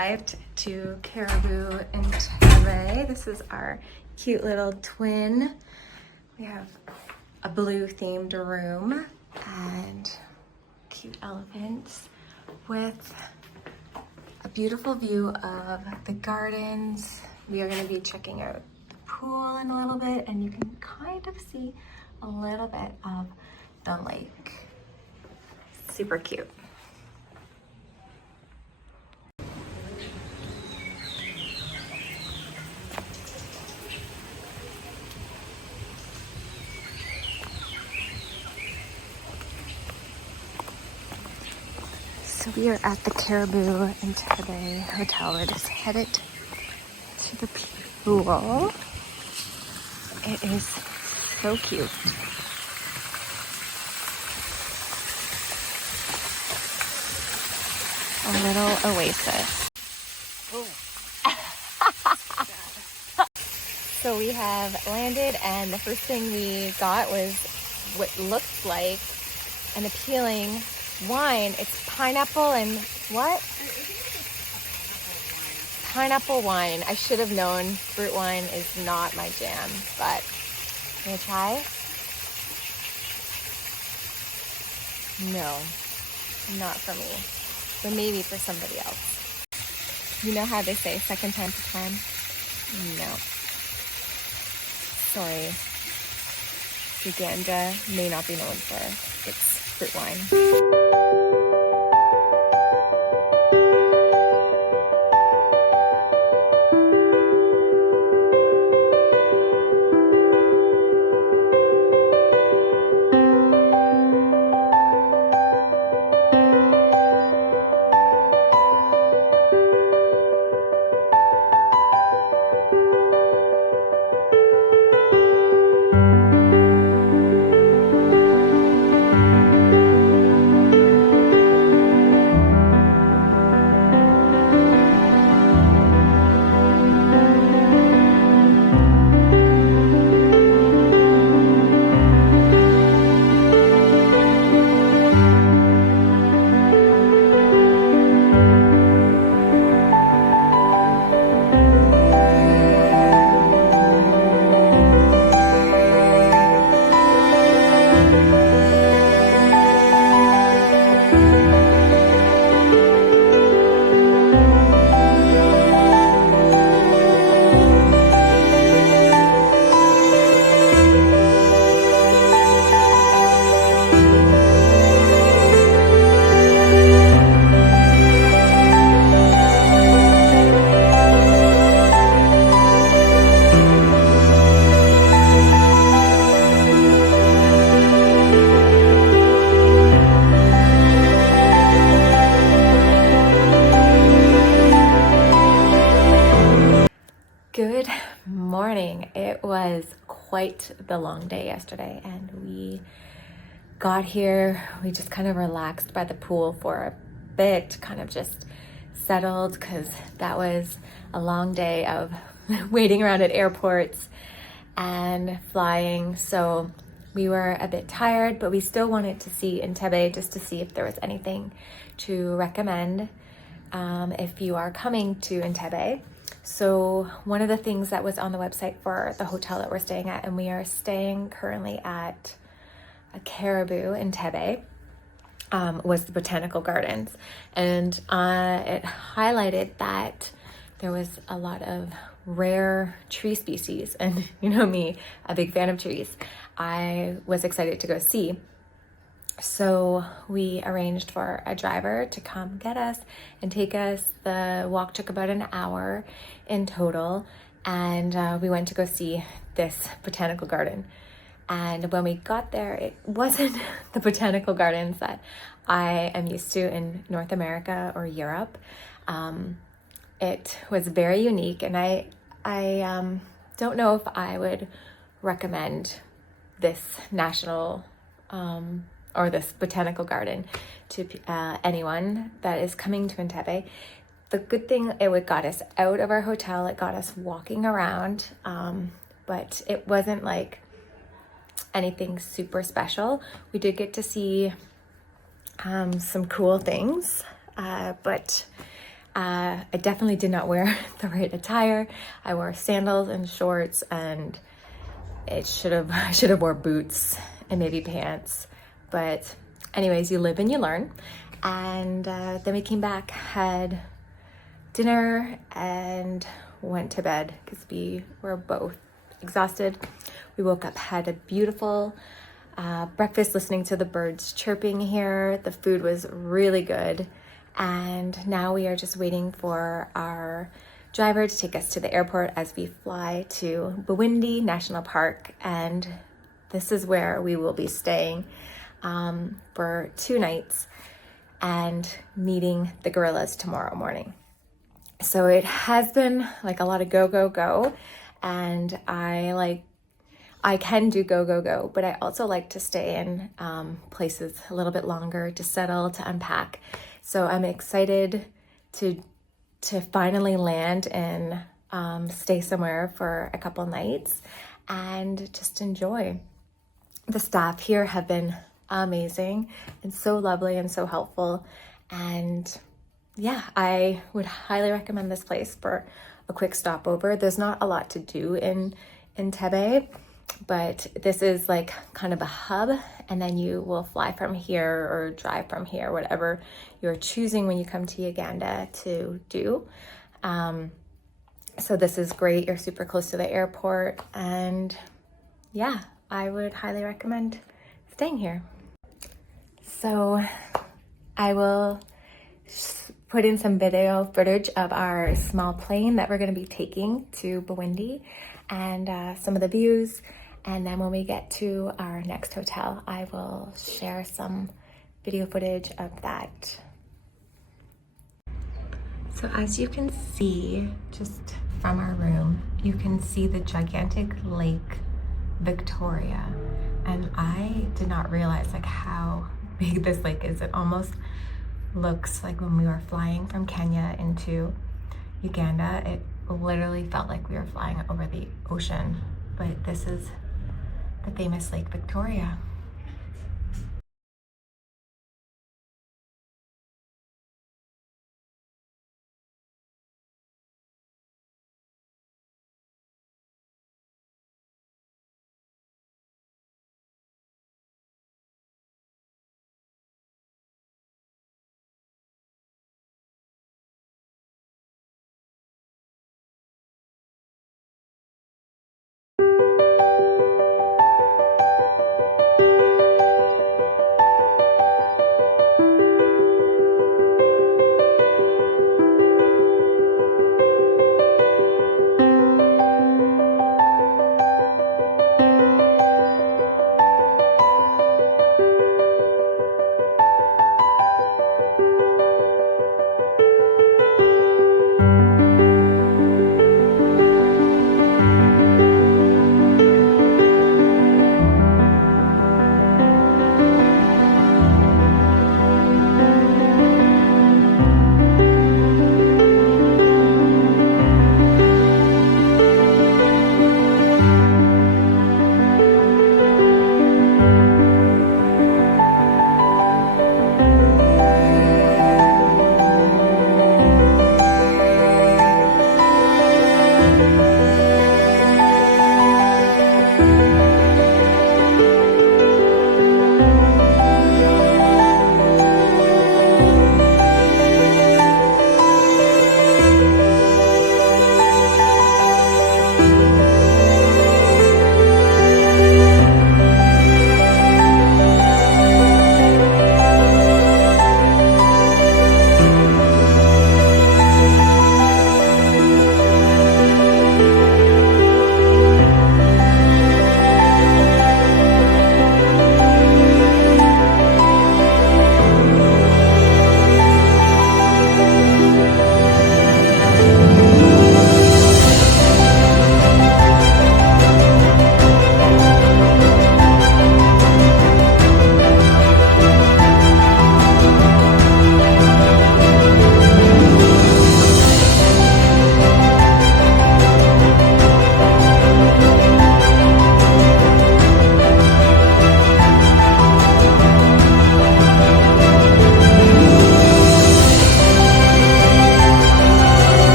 arrived to Caribou in Entebbe. This is our cute little twin. We have a blue themed room and cute elephants with a beautiful view of the gardens. We are going to be checking out the pool in a little bit, and you can kind of see a little bit of the lake. Super cute. So we are at the Caribou Entebbe Hotel. We're just headed to the pool. It is so cute. A little oasis. So we have landed, and the first thing we got was what looked like an appealing wine. It's pineapple and what? Pineapple wine. I should have known fruit wine is not my jam, but can I try? No, not for me, but maybe for somebody else. You know how they say second time's a charm? No. Sorry. Uganda may not be known for its fruit wine. Good morning. It was quite the long day yesterday, and we got here. We just kind of relaxed by the pool for a bit, kind of just settled, because that was a long day of waiting around at airports and flying. So we were a bit tired, but we still wanted to see Entebbe just to see if there was anything to recommend if you are coming to Entebbe. So one of the things that was on the website for the hotel that we're staying at, and we are staying currently at a Caribou in Entebbe, was the Botanical Gardens. And it highlighted that there was a lot of rare tree species. And you know me, a big fan of trees. I was excited to go see. So we arranged for a driver to come get us and take us. The walk took about an hour in total, and we went to go see this botanical garden. And when we got there, it wasn't the botanical gardens that I am used to in North America or Europe. It was very unique, and I don't know if I would recommend this national or this botanical garden to anyone that is coming to Entebbe. The good thing, it got us out of our hotel, it got us walking around, but it wasn't like anything super special. We did get to see some cool things, but I definitely did not wear the right attire. I wore sandals and shorts, and I should have wore boots and maybe pants. But anyways, you live and you learn. And then we came back, had dinner, and went to bed because we were both exhausted. We woke up, had a beautiful breakfast, listening to the birds chirping here. The food was really good. And now we are just waiting for our driver to take us to the airport as we fly to Bwindi National Park. And this is where we will be staying for 2 nights and meeting the gorillas tomorrow morning. So it has been like a lot of go. And I can do go, but I also like to stay in places a little bit longer to settle, to unpack. So I'm excited to finally land and stay somewhere for a couple nights and just enjoy. The staff here have been amazing and so lovely and so helpful. And yeah, I would highly recommend this place for a quick stopover. There's not a lot to do in Tebe, but this is like kind of a hub, and then you will fly from here or drive from here, whatever you're choosing when you come to Uganda to do. So this is great. You're super close to the airport, and yeah, I would highly recommend staying here. So I will put in some video footage of our small plane that we're going to be taking to Bwindi and some of the views. And then when we get to our next hotel, I will share some video footage of that. So as you can see, just from our room, you can see the gigantic Lake Victoria. And I did not realize like how big this lake is. It almost looks like when we were flying from Kenya into Uganda, it literally felt like we were flying over the ocean. But this is the famous Lake Victoria.